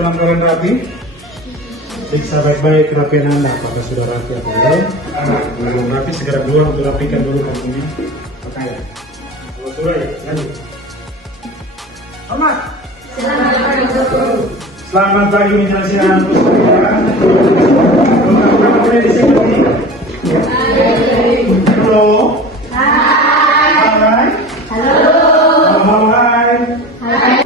dalam keadaan rapi. Periksa baik-baik kerapian Anda, apakah sudah rapi atau belum. Belum rapi, segera keluar untuk rapikan dulu kamunya pakaian. Kalau sudah ya, lanjut. Selamat. Selamat pagi menjelaskan Apa di sini? Halo. Hai. Halo. Hai. Hai.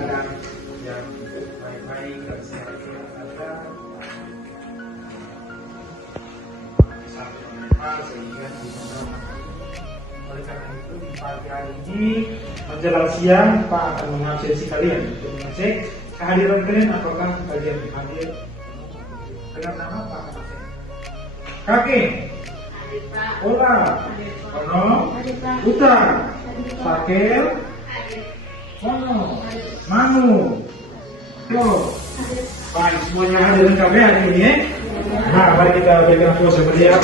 Oleh karena itu di pagi hari ini menjelang siang Pak akan mengabsensi kalian untuk mengecek kehadiran kalian apakah kalian hadir dengan nama Pak absen. Kaki, Ola, Ono, Uta, Pakel, Ono, Manu, Yo. Baik, semuanya hadir lengkap ya hari ini ya. Nah, mari kita berikan pose meriah.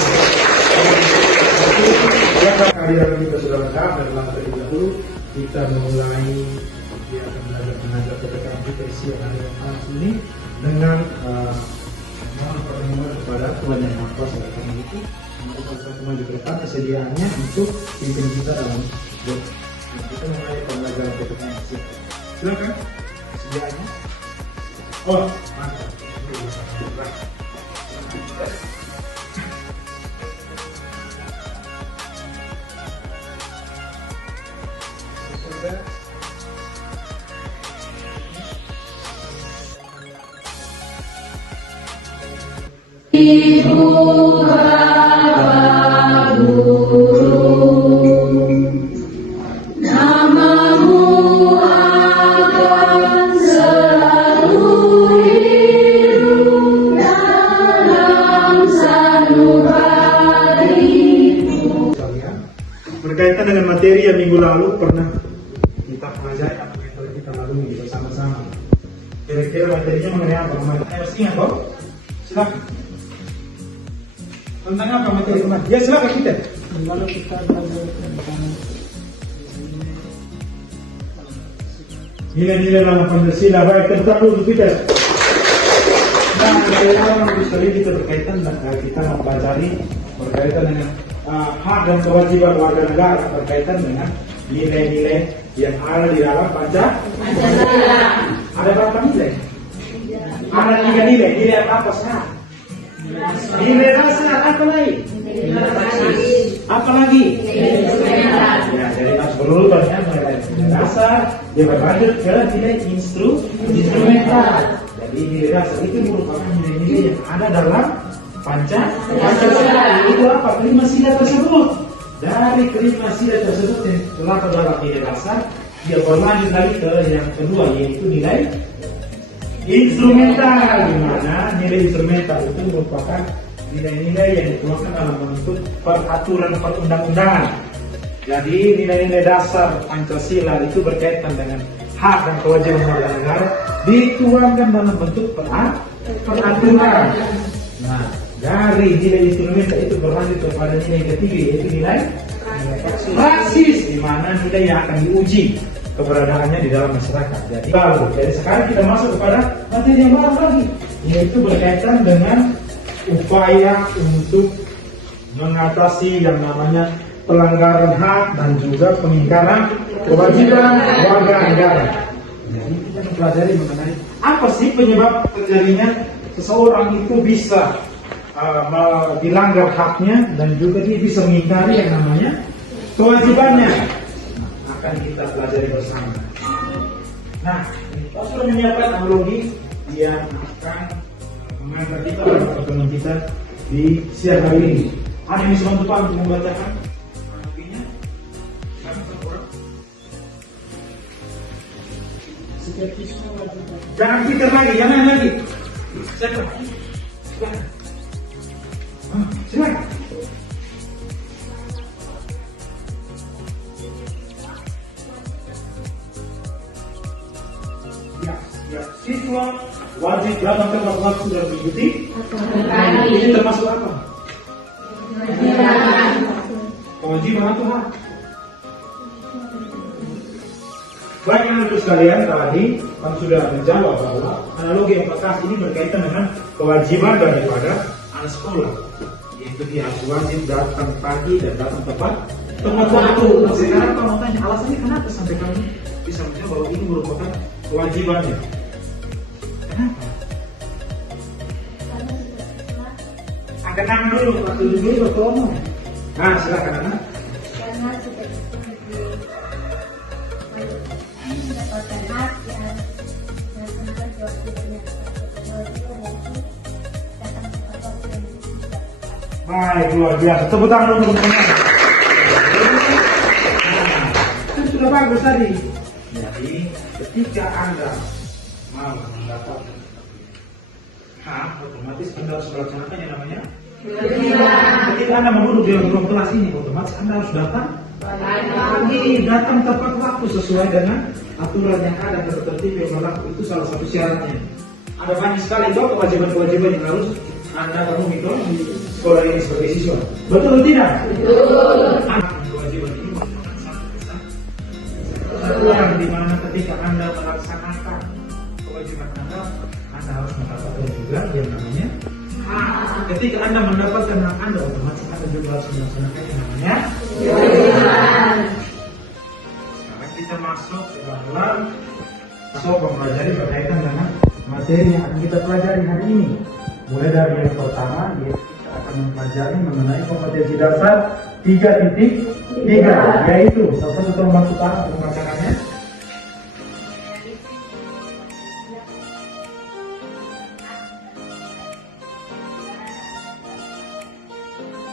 Kehadiran kita sudah lengkap dan langkah terlebih dahulu kita mulai dia akan belajar PPKM kita isi yang ada di kelas ini dengan mohon perlindungan kepada Tuhan Yang Maha Kuasa dan itu kita maju ke depan kesediaannya untuk pimpin kita dalam job. Kita mulai pembelajaran PPKM isi. Silakan kesediaannya. Oh, mantap. Ibu Bapa Guru, namamu akan selalu hidup dalam sanubarimu. Berkaitan dengan materi yang minggu lalu pernah kita pelajari atau metode kita lalui bersama-sama. Kira-kira materinya mengenai apa? Masih ingat kok? Silakan. Tentang apa materi kemarin? Ya silakan kita. Lalu kita belajar tentang nilai-nilai dalam Pancasila. Baik, terbuka dulu kita. Nah, nilai-nilai bisa kita berkaitan dengan kita mempelajari berkaitan dengan hak dan kewajiban warga negara berkaitan dengan nilai-nilai yang ada di dalam Pancasila. Ada berapa nilai? Ada 3 nilai. Nilai apa sah? Nilai dasar apa lagi? Apa lagi? Ya, jadi harus berurutan ya, mulai dari nilai dasar, dia berlanjut ke nilai instrumental. Jadi nilai dasar itu merupakan nilai-nilai yang ada dalam Pancasila. Itu apa? Kelima sila tersebut. Dari kelima sila tersebut yang telah terdapat nilai dasar, dia berlanjut lagi ke yang kedua, yaitu nilai instrumental, di mana nilai instrumental itu merupakan nilai-nilai yang dikeluarkan dalam bentuk peraturan perundang-undangan. Jadi nilai-nilai dasar Pancasila itu berkaitan dengan hak dan kewajiban warga negara dituangkan dalam bentuk peraturan. Nah, dari nilai instrumental itu berlanjut kepada nilai ketiga, yaitu nilai praksis, di mana nilai yang akan diuji keberadaannya di dalam masyarakat. Jadi sekarang kita masuk kepada materi yang baru lagi, yaitu berkaitan dengan upaya untuk mengatasi yang namanya pelanggaran hak dan juga pengingkaran kewajiban warga negara. Jadi kita mempelajari mengenai apa sih penyebab terjadinya seseorang itu bisa dilanggar haknya dan juga dia bisa mengingkari yang namanya kewajibannya. Akan kita pelajari bersama. Nah, kita sudah menyiapkan analogi yang akan mengantar kita dalam pertemuan kita di siang hari ini. Ada yang bisa bantu Pak untuk membacakan analoginya? Jangan pikir lagi, jangan lagi. Silakan. Silakan. Ya, siswa wajib dalam tepat waktu dan mengikuti. Ini termasuk apa? Kewajiban atau hak? Baik anak sekalian, tadi kan sudah menjawab bahwa analogi yang bekas ini berkaitan dengan kewajiban daripada anak sekolah, yaitu dia harus wajib datang pagi dan datang tepat waktu. Nah, sekarang kalau mau tanya alasannya kenapa sampai kami bisa menjawab bahwa ini merupakan kewajibannya? Kenapa? Angkat tangan dulu, waktu dulu waktu ngomong. Nah, silakan anak. Karena sudah mendapatkan hak yang tentu jawab tidak datang tepat waktu yang Baik, luar biasa. Tepuk tangan dulu teman-teman. Kan sudah bagus tadi. Jadi, ketika Anda mau mendapat hak, otomatis Anda harus melaksanakan yang namanya ketika Anda mau duduk di ruang kelas ini, otomatis Anda harus datang pagi, datang tepat waktu sesuai dengan aturan yang ada atau tertib yang berlaku. Itu salah satu syaratnya. Ada banyak sekali itu kewajiban-kewajiban yang harus Anda penuhi di sekolah ini sebagai siswa. Betul atau tidak? Betul. Kewajiban ini merupakan satuan di mana ketika Anda melaksanakan kewajiban Anda harus mendapatkan juga yang namanya hak. Ketika Anda mendapatkan hak Anda, otomatis Anda juga harus melaksanakan yang namanya kewajiban. Sekarang kita masuk ke dalam mempelajari berkaitan dengan materi yang akan kita pelajari hari ini. Mulai dari yang pertama, kita akan mempelajari mengenai kompetensi dasar 3.3, yaitu siapa yang membantu Pak untuk membacakannya?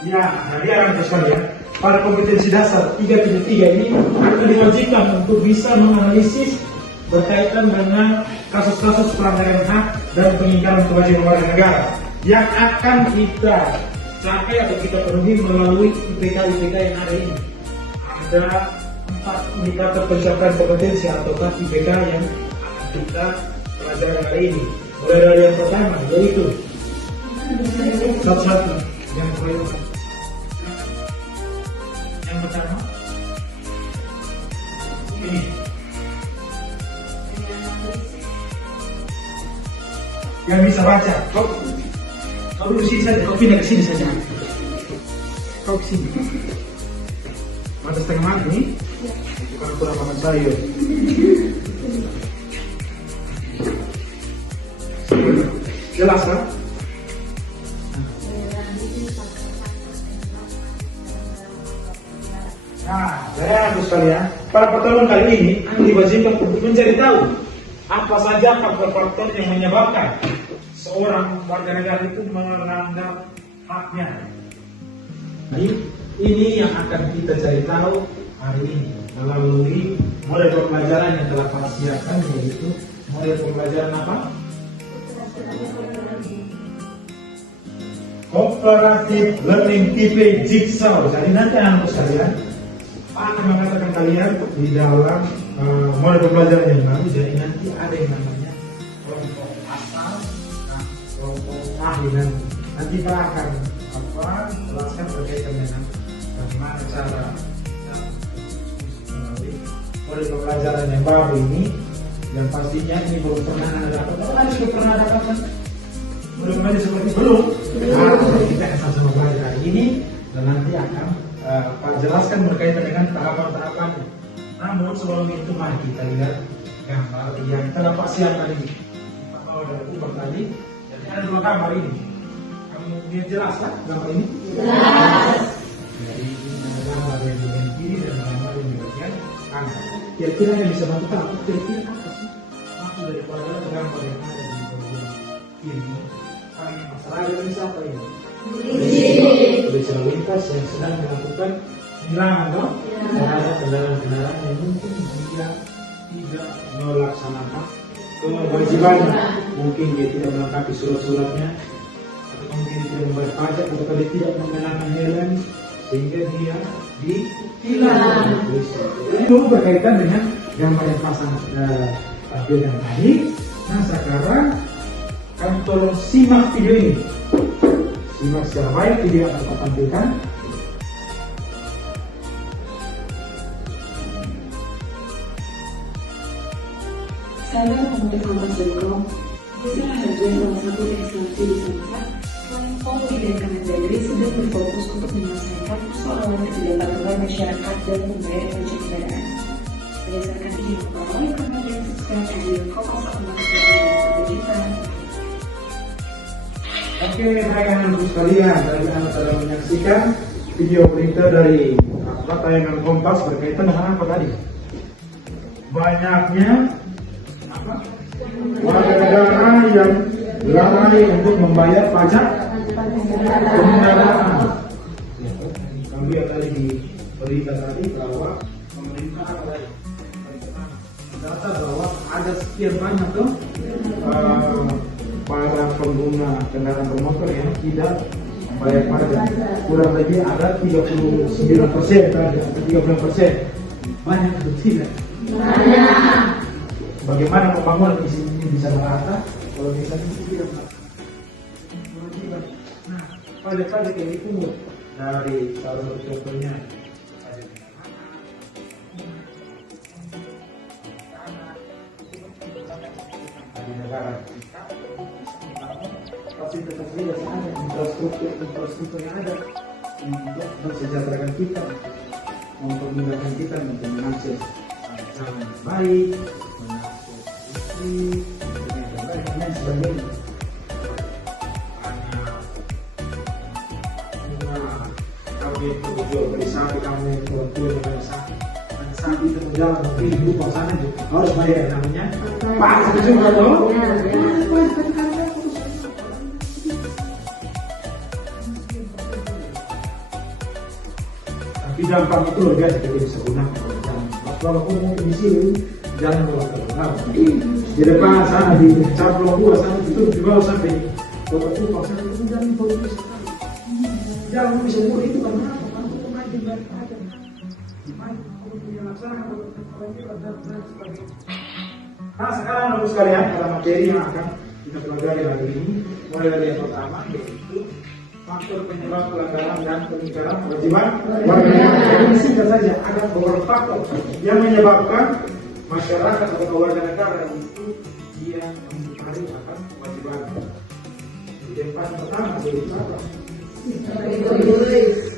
Ya, jadi anak sekalian, pada kompetensi dasar 3.3 ini akan diwajibkan untuk bisa menganalisis berkaitan dengan kasus-kasus pelanggaran hak dan pengingkaran kewajiban warga negara yang akan kita capai atau kita penuhi melalui IPK yang ada ini. Ada 4 indikator pencapaian kompetensi atau IPK yang akan kita pelajari hari ini. Mulai dari yang pertama, yaitu satu-satu yang pertama. Yang pertama ini. Yang bisa baca, kau duduk sini saja, kau pindah ke sini saja. Kau ke sini. Mata setengah mati nih, bukan kurang paman saya. Jelas kan? Nah, bagus sekalian. Pada pertemuan kali ini, Anda diwajibkan untuk mencari tahu apa saja faktor-faktor yang menyebabkan seorang warga negara itu melanggar haknya. Jadi ini yang akan kita cari tahu hari ini melalui model pembelajaran yang telah kita siapkan, yaitu model pembelajaran apa? Cooperative Learning Tipe Jigsaw. Jadi nanti anak sekalian akan mengatakan kalian di dalam model pembelajaran yang baru. Jadi nanti ada yang namanya kelompok asal, kelompok ahli, dan nanti kita akan jelaskan berkaitan dengan bagaimana cara melalui model pembelajaran yang baru ini. Dan pastinya ini belum pernah Anda dapat. Anda sudah pernah dapatkan belum ada seperti belum? Kita akan sama-sama belajar hari ini dan nanti akan jelaskan berkaitan dengan tahapan-tahapannya. Namun sebelum itu mari kita lihat gambar yang telah Pak siapkan ini. Pak bawa dari Ubah tadi. Jadi ada 2 gambar ini. Kamu lihat jelas lah gambar ini? Jelas. Jadi ini ada gambar yang di bagian kiri dan gambar yang di bagian kanan. Kira-kira yang bisa bantu tahu kira-kira apa sih maksud daripada gambar yang ada di bagian kiri? Masalah ini siapa ini? Polisi lalu lintas yang sedang melakukan penilangan terhadap kendaraan-kendaraan yang mungkin dia tidak melaksanakan kewajibannya. Mungkin dia tidak melengkapi surat-suratnya, atau mungkin dia tidak membayar pajak, atau dia tidak mengenakan helm sehingga dia ditilang. Itu berkaitan dengan gambar yang pasang tampilan tadi. Nah sekarang kami tolong simak video ini. Simak secara baik video yang akan tampilkan. Saya pemenuh kelompok Jelkom, bisa bagian salah satu instansi di tempat kelompok pendidikan negeri sedang berfokus untuk menyelesaikan persoalan ketidakpatuhan masyarakat dan membayar pajak kendaraan. Berdasarkan izin memperoleh kemudian subscribe video Kompas Online Digital. Oke, baik anak-anak sekalian, tadi Anda telah menyaksikan video berita dari tayangan Kompas berkaitan dengan apa tadi? Banyaknya warga negara yang lalai untuk membayar pajak kendaraan. Kami lihat tadi di berita tadi bahwa pemerintah data bahwa ada sekian banyak tuh para pengguna kendaraan bermotor yang tidak membayar pajak. Kurang lebih ada 39% tadi, 30%. Banyak atau tidak? Bagaimana pembangunan di sini bisa merata kalau misalnya tidak? Nah, pajak-pajak yang dipungut dari salah satu contohnya di negara kita, fasilitas yang ada, infrastruktur yang ada untuk mensejahterakan kita, mempermudahkan kita untuk mengakses jalan yang baik, mengakses listrik, dan lain sebagainya. Kami berjual beli sapi, kami berjual beli sapi. Sapi itu berjalan mobil di bawah sana juga harus bayar namanya. Pak, setuju nggak tuh? Tapi dampak itu luar biasa kita bisa gunakan. Walaupun di sini jangan melakukan. Di depan sana di Caplok 2 sana itu di bawah sampai Kota Kupang sana itu jangan bagus sekali. Jangan bisa murah itu karena apa? Karena itu naik di bayar pajak. Nah, sekarang Bapak sekalian ada materi yang akan kita pelajari hari ini. Mulai dari yang pertama yaitu faktor penyebab pelanggaran dan peningkatan kewajiban warga negara. Ini singkat saja, ada beberapa faktor yang menyebabkan masyarakat atau warga negara itu dia mengingkari akan kewajiban. Yang paling pertama yaitu apa?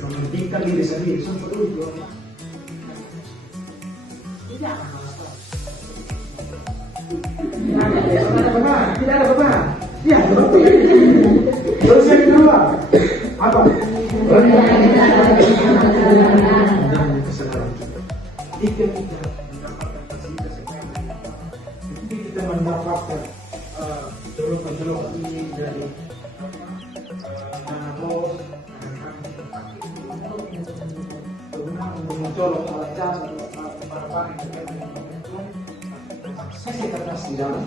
Mementingkan diri sendiri. Seperti itu. Tidak ada beban. Ya, betul. Terus yang kedua, apa? Jika kita mendapatkan fasilitas kita mendapatkan julukan ini dari dana bos, untuk mencolok alat cas atau para saya kertas di dalam.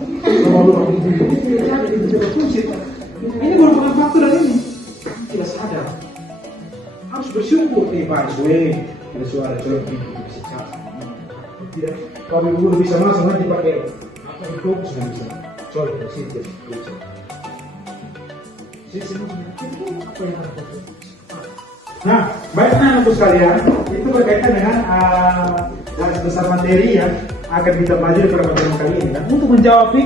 Ini merupakan faktor dari ini. Tidak sadar. Harus bersyukur nih Pak Swe. Ada suara colok ini bisa cara. Tidak. Kalau ibu bisa masuk nanti pakai apa yang fokus nggak bisa. Colok positif. Apa yang harus fokus? Nah, baiklah untuk sekalian, itu berkaitan dengan garis besar materi yang akan kita pelajari pada pertemuan kali ini. Dan untuk menjawab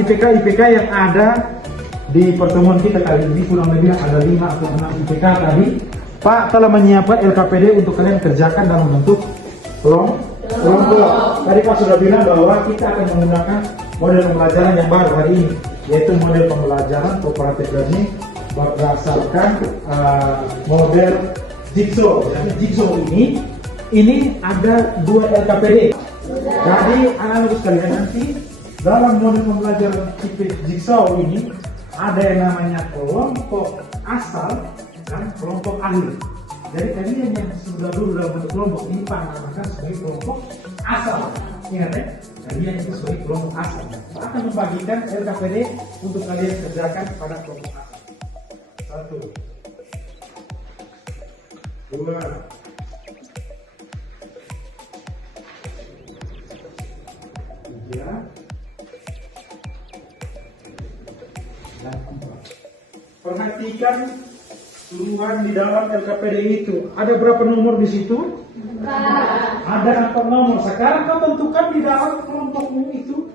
IPK yang ada di pertemuan kita kali ini, kurang lebih ada 5 atau 6 IPK tadi. Pak telah menyiapkan LKPD untuk kalian kerjakan dalam bentuk kelompok. Tadi Pak sudah bilang bahwa kita akan menggunakan model pembelajaran yang baru hari ini, yaitu model pembelajaran kooperatif learning berdasarkan model Jigsaw. Jadi Jigsaw ini ada 2 LKPD. Jadi anak-anak sekalian nanti dalam model pembelajaran tipe Jigsaw ini ada yang namanya kelompok asal dan kelompok ahli. Jadi kalian yang sudah dulu dalam bentuk kelompok ini panamakan sebagai kelompok asal. Ingat ya, kalian itu sebagai kelompok asal. Akan membagikan LKPD untuk kalian kerjakan pada kelompok asal. 1, 2, 3, dan 4. Perhatikan turunan di dalam LKPD itu. Ada berapa nomor di situ? Ada 4 nomor. Sekarang kau tentukan di dalam kelompokmu itu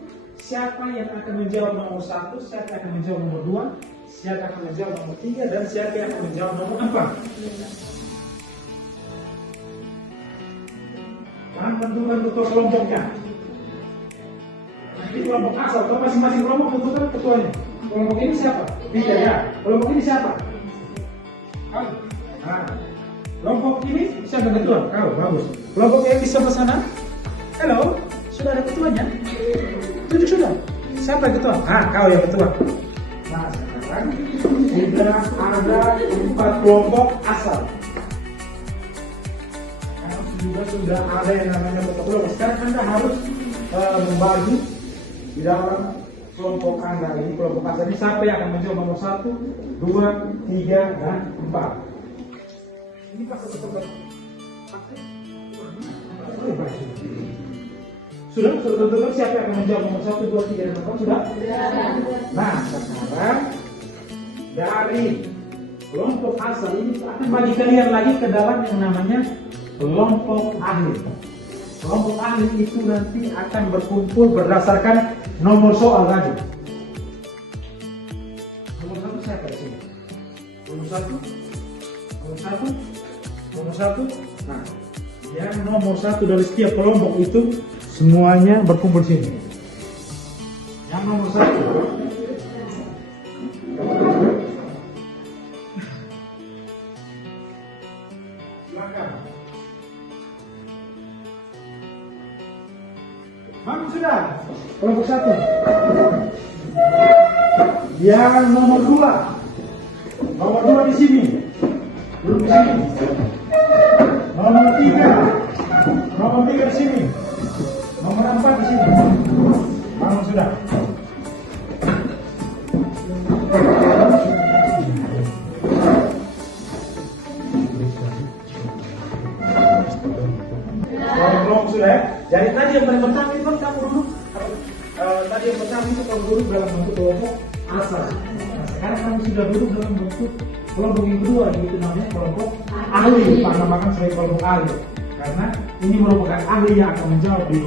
siapa yang akan menjawab nomor 1, siapa yang akan menjawab nomor 2, siapa yang akan menjawab nomor 3, dan siapa yang akan menjawab nomor 4. Jangan tentukan ketua kelompoknya. Ini kelompok asal, atau masing-masing kelompok tentukan ketuanya. Kelompok ini siapa? Tidak ya. Kelompok ini siapa? Kau. Nah, kelompok ini siapa ketua? Kau, bagus. Kelompok yang di sebelah sana? Halo, sudah ada ketuanya? Tunjuk sudah. Siapa yang ketua? Ah, kau yang ketua. Nah, sekarang sudah ada 4 kelompok asal. Juga sudah ada yang namanya kelompok. Sekarang Anda harus membagi di dalam kelompok Anda ini, kelompok asal ini, siapa yang akan menjawab nomor 1, 2, 3, dan 4. Ini pas sudah tentukan siapa yang akan menjawab nomor 1, 2, 3, dan 4 sudah? Nah, sekarang dari kelompok asal ini akan bagi kalian lagi ke dalam yang namanya kelompok ahli. Kelompok ahli itu nanti akan berkumpul berdasarkan nomor soal tadi. Nomor 1 siapa di sini? Nomor 1, nomor 1, nomor 1. Nah, yang nomor 1 dari setiap kelompok itu semuanya berkumpul di sini. Yang nomor 1. Bagus sudah. Kelompok 1. Yang nomor 2. Nomor 2 di sini. Duduk di sini. Nomor 3. Nomor 3 di sini. Nomor 4 di sini. Bagus sudah. Sudah. Jadi tadi yang paling pertama itu kamu duduk. Tadi yang pertama itu kamu duduk dalam bentuk kelompok asal. Nah, sekarang kamu sudah duduk dalam bentuk kelompok yang kedua, yaitu namanya kelompok ahli. Dinamakan sebagai kelompok ahli karena ini merupakan ahli yang akan menjawab di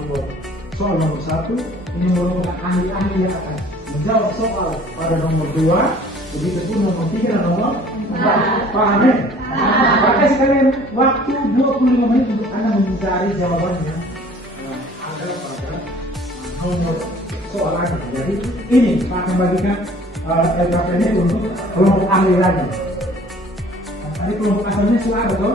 soal nomor 1. Ini merupakan ahli-ahli yang akan menjawab soal pada nomor 2. Begitu pun nomor 3 dan nomor 4. Paham ya? Pakai sekalian waktu 25 menit untuk Anda mencari jawabannya. Ada pada nomor soal lagi. Jadi ini Pak akan bagikan LKPD untuk kelompok ahli lagi. Nah, tadi kelompok asalnya sudah ada toh.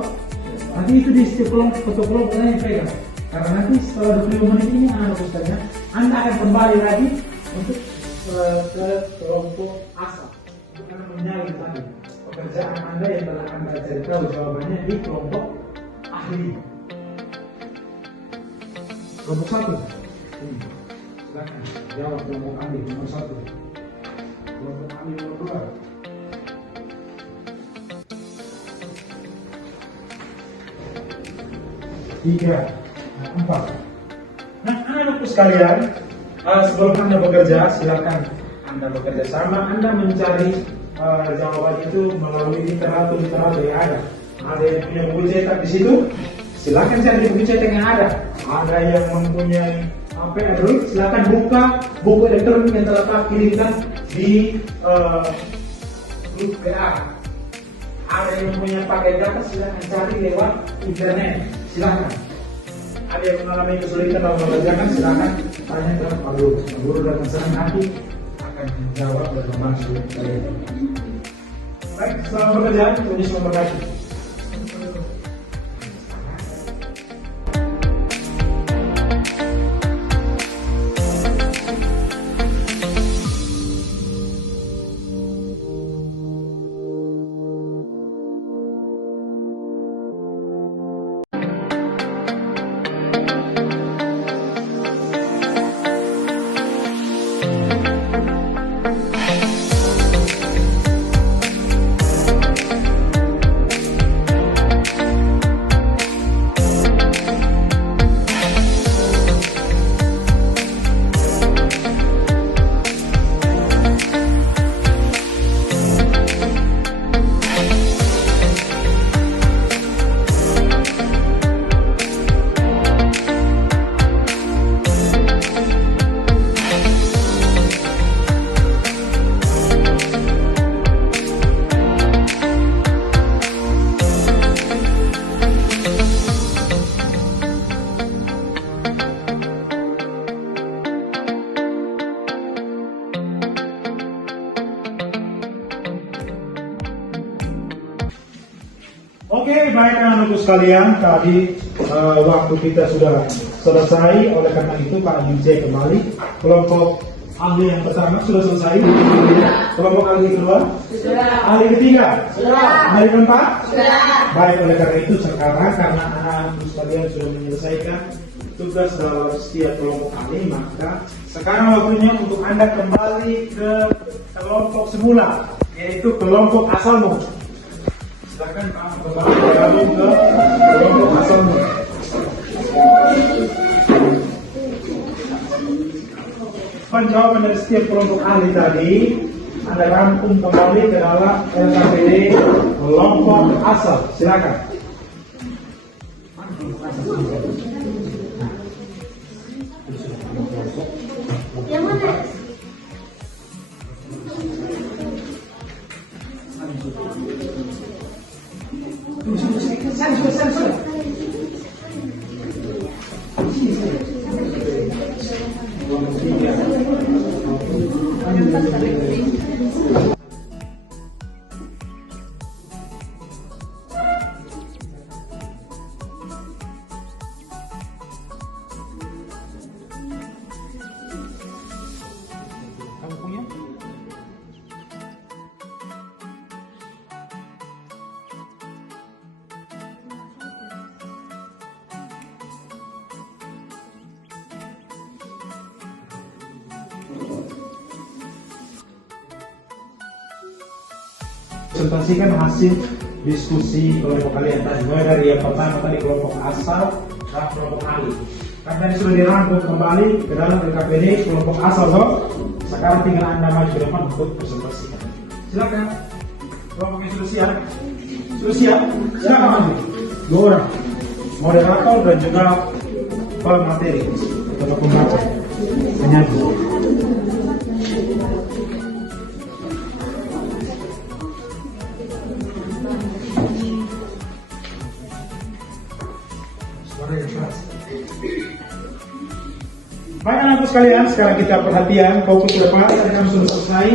Nanti itu di setiap kelompok yang pegang. Karena nanti setelah 25 menit ini Anda putusnya, Anda akan kembali lagi untuk ke kelompok asal. Untuk Anda menyalin tadi pekerjaan Anda yang telah Anda cari tahu jawabannya di kelompok ahli. Kelompok 1. Silakan jawab kelompok ahli nomor 1. Kelompok ahli nomor 2. Tiga, 4. Nah, anak-anakku sekalian, sebelum Anda bekerja, silakan Anda bekerja sama. Anda mencari jawaban itu melalui literatur yang ada. Ada yang punya buku cetak di situ, silakan cari buku cetak yang ada. Ada yang mempunyai Android, silakan buka buku elektronik yang terletak kirimkan di grup WA. Ada yang punya paket data, silakan cari lewat internet. Silakan. Ada yang mengalami kesulitan dalam mengerjakan, silakan tanya ke Pak Guru. Pak Guru dan senang hati akan menjawab dan membantu kalian. Baik, selamat bekerja. Tuhan Yesus memberkati. baik anak-anakku sekalian, tadi waktu kita sudah selesai, oleh karena itu Pak Yunce kembali. Kelompok ahli yang pertama sudah selesai. Kelompok ahli kedua? Sudah. Ahli ketiga? Sudah. Ahli keempat? Sudah. Baik, oleh karena itu sekarang karena anak-anakku sekalian sudah menyelesaikan tugas dalam setiap kelompok ahli, maka sekarang waktunya untuk Anda kembali ke kelompok semula, yaitu kelompok asalmu. Silakan kamu kembali bergabung ke kelompok asalmu. Penjawaban dari setiap kelompok ahli tadi Anda rangkum kembali ke dalam LKPD kelompok asal. Silakan. Yang mana? Kamu punya? Presentasikan hasil diskusi kelompok kalian tadi, mulai dari yang pertama tadi kelompok asal dan kelompok ahli. Kan tadi sudah dirangkum kembali ke dalam LKPD kelompok asal, toh. Sekarang tinggal Anda maju ke depan untuk presentasikan. Silakan. Kelompok yang sudah siap. Sudah siap? Silakan maju. 2 orang. Moderator dan juga pemateri atau pembaca, penyaji. Baik anak-anakku sekalian, sekarang kita perhatian, fokus ke depan. Tadi kami sudah selesai.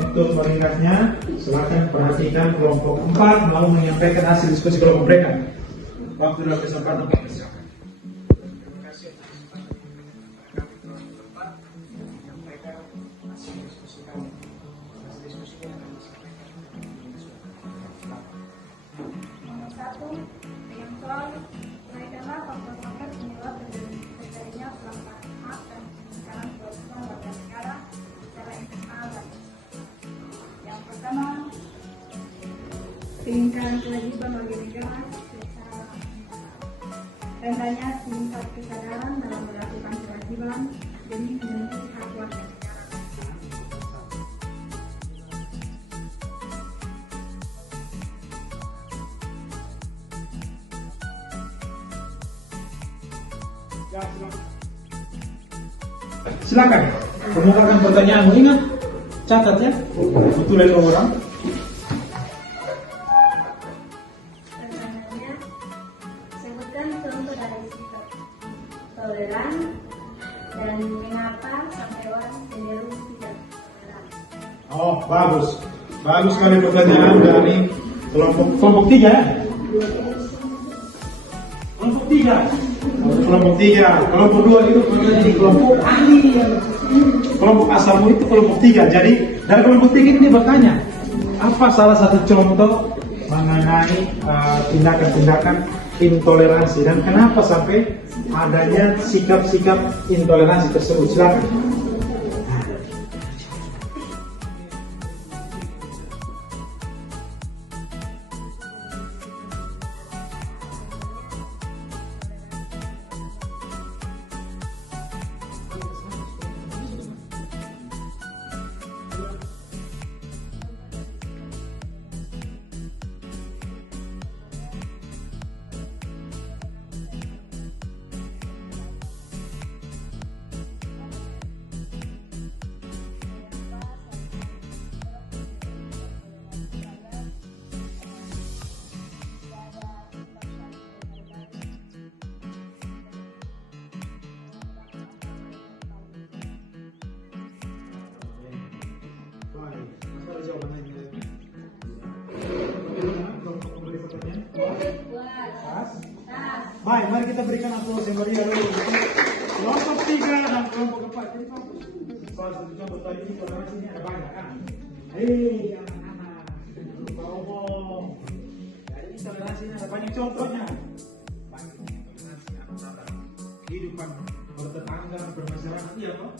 Untuk meringkasnya, silakan perhatikan kelompok 4 mau menyampaikan hasil diskusi kelompok mereka. Waktu dan kesempatan kami silakan. Terima kasih atas kesempatan kami telah bertempat menyampaikan hasil diskusi kami. Hasil diskusi yang kami sampaikan. Nomor 1, yang soal kenaikanlah faktor-faktor penyebab terjadinya pelanggaran hak dan peningkatan kewajiban warga negara secara internal dan yang pertama, peningkatan kewajiban warga negara secara rendahnya tingkat kesadaran dalam melakukan kewajiban demi memenuhi hak warga negara. Ya, silakan. Kemukakan pertanyaanmu, ingat catat ya, betulin orang. Pertanyaannya, sebutkan contoh dari sikap toleran dan mengapa sampai orang cenderung tidak toleran. Oh, bagus. Bagus sekali pertanyaan dari kelompok 3 ya. Kelompok 3. Kelompok 3. Kelompok 2 itu di kelompok ahli. Kelompok asalmu itu kelompok 3. Jadi dari kelompok 3 ini bertanya, apa salah satu contoh mengenai tindakan-tindakan intoleransi dan kenapa sampai adanya sikap-sikap intoleransi tersebut? Silakan. Ada jawaban lain? Kelompok pemberi pertanyaan? mari kita berikan aplaus yang meriah dulu. Kelompok 3 dan kelompok 4. Jadi salah satu contoh tadi ini toleransinya ada banyak kan. Hei anak-anak, lupa omong. Jadi toleransinya ada banyak contohnya. Banyak toleransi antara kehidupan bertetangga, bermasyarakat, iya toh.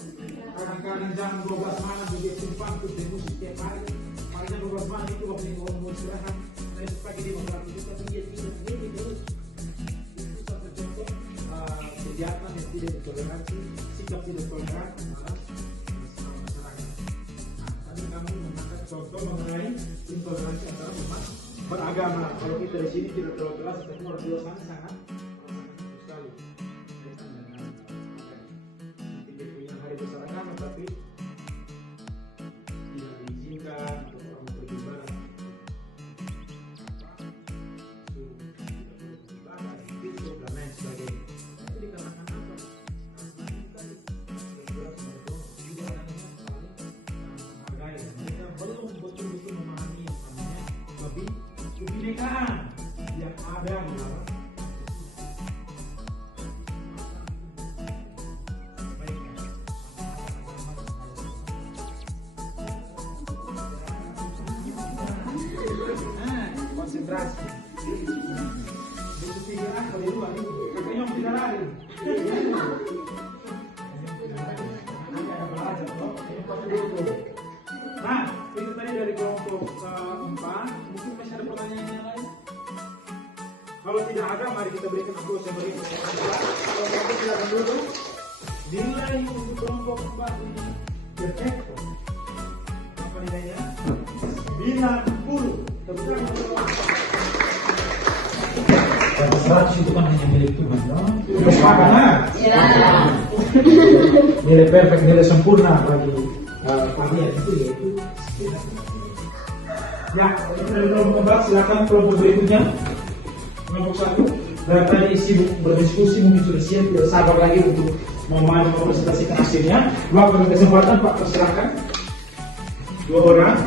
Kadang-kadang jam 12 malam juga simpang tuh musik setiap hari. Makanya 12 malam itu waktu yang mau istirahat. Saya pagi dia mau kita tuh dia tidur sendiri terus. Itu satu contoh kegiatan yang tidak ditoleransi, sikap tidak toleran antara masyarakat. Nah, tadi kami mengangkat contoh mengenai intoleransi antara umat beragama. Kalau kita di sini tidak terlalu jelas, tapi orang di sana sangat sekali. Tidak punya hari besar agama, tapi tidak diizinkan untuk orang pergi ibadah. Dan lain sebagainya. Itu dikarenakan apa? Mereka belum betul-betul memahami lebih kebinekaan yang ada di dalam konsentrasi. Itu pikiran kalau di luar itu kakaknya mau tidak lari. Nah, itu tadi dari kelompok 4. Mungkin masih ada pertanyaan yang lain? Kalau tidak ada, mari kita berikan aplaus yang berikan. Kalau kita silakan dulu. Nilai untuk kelompok 4 ini perfecto. Apa nilainya? 90. Kebetulan yang 100 itu kan hanya milik Tuhan, no? Sepakat, nah? Nilai perfect, nilai sempurna bagi kalian itu yaitu. Ya, itu dari kelompok 4, silakan kelompok berikutnya. Kelompok 1. Dan tadi sibuk berdiskusi, mungkin sudah siap, tidak sabar lagi untuk memahami presentasikan hasilnya. Waktu kesempatan Pak, persilakan. 2 orang.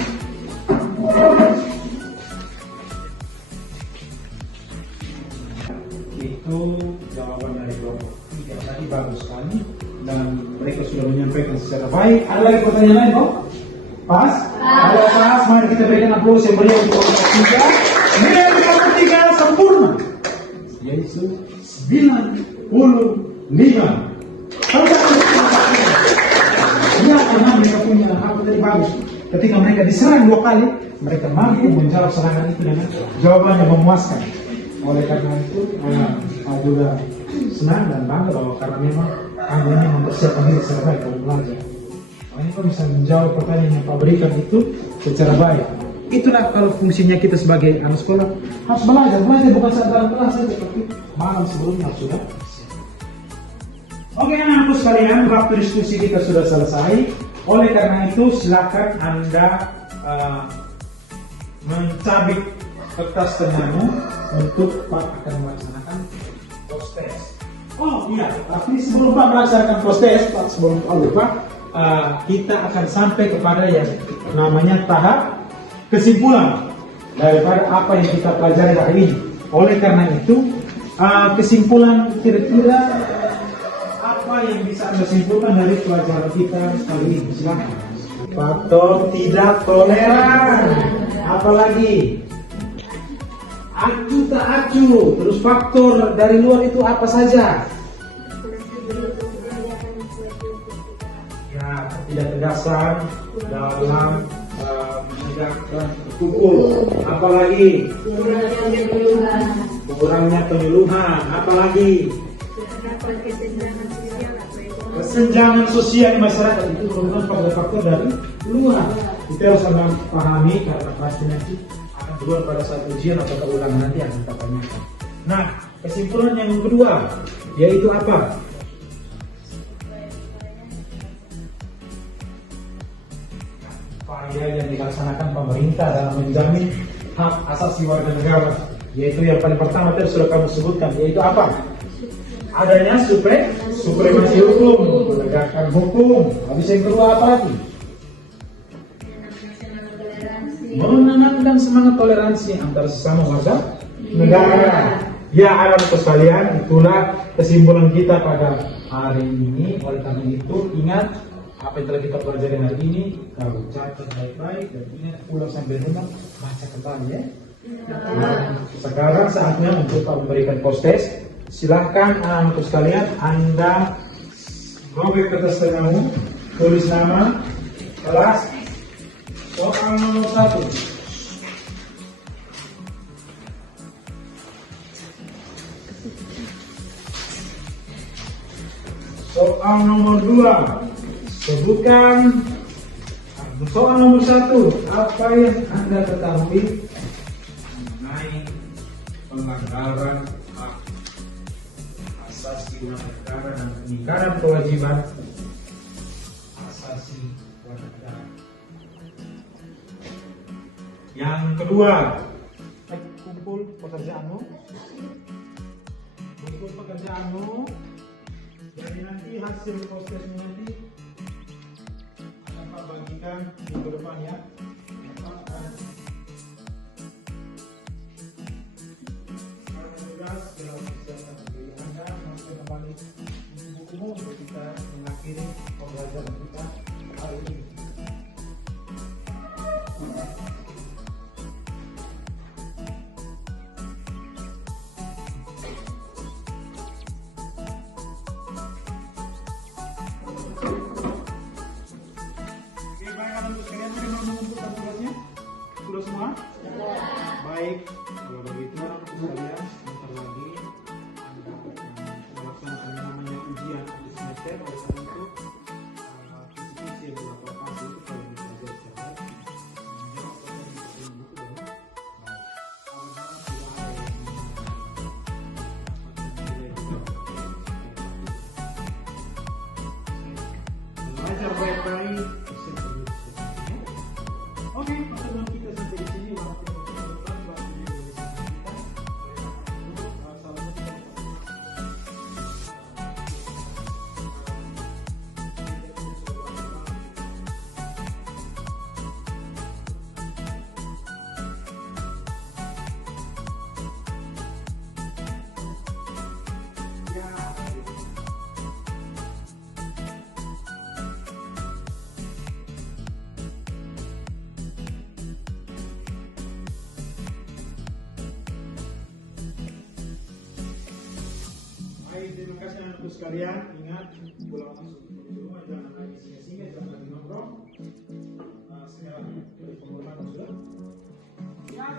Itu jawaban dari kelompok 3 tadi bagus sekali dan mereka sudah menyampaikan secara baik. Ada lagi pertanyaan lain, Pak? Pas? Kalau pas, mari kita berikan aplaus yang meriah untuk kelompok 3. Nilai kelompok 3 sempurna, yaitu 95. Kalau ya, karena mereka punya apa tadi bagus. Ketika mereka diserang 2 kali, mereka mampu menjawab serangan itu dengan jawaban yang memuaskan. Oleh karena itu, juga senang dan bangga bahwa karena memang kami ini mempersiapkan diri secara baik dalam belajar. Makanya kau bisa menjawab pertanyaan yang Pak berikan itu secara baik. Itulah kalau fungsinya kita sebagai anak sekolah harus belajar bukan saat dalam kelas saja, tapi malam sebelumnya sudah. Oke anak-anakku sekalian, waktu diskusi kita sudah selesai. Oleh karena itu silakan Anda mencabik kertas tengahmu untuk Pak akan melaksanakan proses. Oh iya, tapi sebelum Pak melaksanakan proses, Pak sebelum Pak kita akan sampai kepada yang namanya tahap kesimpulan daripada apa yang kita pelajari hari ini. Oleh karena itu kesimpulan kira-kira apa yang bisa Anda simpulkan dari pelajaran kita kali ini? Silakan. Faktor tidak toleran. Apalagi? Acu tak acu. Terus faktor dari luar itu apa saja? Ya, ketidaktegasan dalam menegakkan hukum. Apalagi? Kurangnya penyuluhan. Apalagi? Kesenjangan sosial di masyarakat itu merupakan faktor dari luar. Kita harus pahami karena pasti nanti akan keluar pada saat ujian atau ulangan nanti akan kita tanyakan. Nah, kesimpulan yang kedua yaitu apa? Upaya yang dilaksanakan pemerintah dalam menjamin hak asasi warga negara, yaitu yang paling pertama tadi sudah kamu sebutkan, yaitu apa? Adanya supremasi hukum, penegakan hukum. Habis yang kedua apa lagi? Menanamkan semangat toleransi antara sesama warga negara. Ya, anak-anakku sekalian, itulah kesimpulan kita pada hari ini. Oleh karena itu, ingat apa yang telah kita pelajari hari ini, kau catat baik-baik dan ingat pulang sampai rumah, baca kembali ya. Nah, sekarang saatnya untuk kau memberikan post test. Silahkan anak-anakku sekalian, Anda robek kertas tengahmu, tulis nama, kelas, soal nomor 1. Soal nomor 2, sebutkan soal nomor 1, apa yang Anda ketahui mengenai pelanggaran hak asasi warga negara dan pengingkaran kewajiban asasi warga negara. Yang kedua, kumpul pekerjaanmu. Jadi nanti hasil prosesnya nanti akan Pak bagikan minggu depan ya. Karena tugas dalam persiapan diri Anda masuk kembali buku-bukumu untuk kita mengakhiri pembelajaran kita hari ini. Sudah semua? Baik, kalau begitu sekalian sebentar lagi Anda melaksanakan namanya ujian akhir semester. Oleh karena itu kisi-kisi yang dilaporkan itu kalau dipelajari secara menjawab pertanyaan di buku dong. Belajar baik-baik. Oke, pertemuan kita sampai di sini. Waktu depan waktu kita. Baik, terima kasih anak-anakku sekalian. Ingat, pulang masuk ke rumah jangan lagi singa-singa, jangan lagi nongkrong. Sekarang dari penghormatan sudah. Siap.